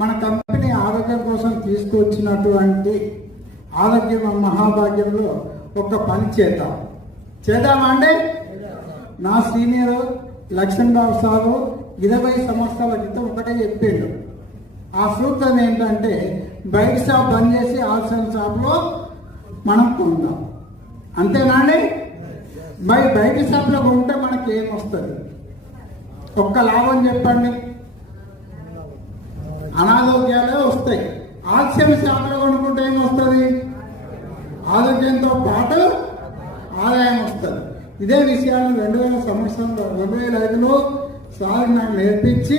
మన కంపెనీ ఆరోగ్యం కోసం తీసుకొచ్చినటువంటి ఆరోగ్యం మహాభాగ్యంలో ఒక పని చేద్దామా అండి? నా సీనియర్ లక్ష్మణరావు సారు 20 సంవత్సరాల క్రితం ఒకటే చెప్పిండు. ఆ సూత్రం ఏంటంటే బయట షాప్ బంద్ చేసి ఆల్సన్ షాప్లో మనం కొందాం. అంతేనా అండి? బయట షాప్లో కొంటే మనకి ఏమొస్తుంది? ఒక్క లాభం చెప్పండి. అనారోగ్యాలే వస్తాయి. ఆల్సియం షాప్లో కొనుక్కుంటే ఏమొస్తుంది? ఆరోగ్యంతో పాటు ఆదాయం వస్తుంది. ఇదే విషయాన్ని 2005లో సార్ నాకు నేర్పించి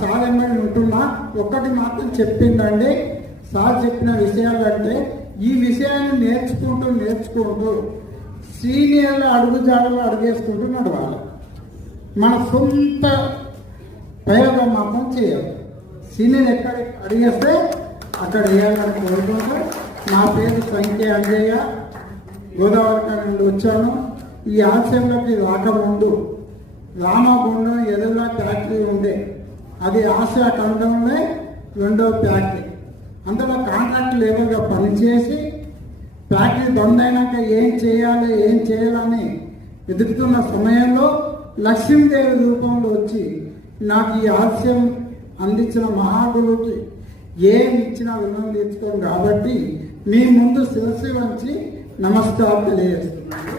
సార్ ఏమైనా ఉంటున్నా ఒక్కటి మాత్రం చెప్పిందండి. సార్ చెప్పిన విషయాలంటే ఈ విషయాన్ని నేర్చుకుంటూ సీనియర్ల అడుగుజాడలు అడుగేసుకుంటూ నడవాలి. మన సొంత ప్రయోగం మాత్రం చేయాలి. సీనియర్ ఎక్కడ అడిగేస్తే అక్కడ వేయాలని కోరుకుంటూ నా పేరు సంఖ్య అంజయ్య, గోదావరి నుండి వచ్చాను. ఈ ఆశయంలోకి రాకముందు రామగుండం ఎదురుగా ఫ్యాక్టరీ ఉండే, అది ఆసియా ఖండంలో 2వ ఫ్యాక్టరీ. అందులో కాంట్రాక్ట్ లేబర్గా పనిచేసి ఫ్యాక్టరీ బంద్ అయినాక ఏం చేయాలని వెతుకుతున్న సమయంలో లక్ష్మీదేవి రూపంలో వచ్చి నాకు ఈ ఆశయం అందించిన మహాగురువుకి ఏమి ఇచ్చినా రుణం తీర్చుకోను కాబట్టి మీ ముందు శిరస్సు వంచి నమస్కారం తెలియజేస్తున్నాను.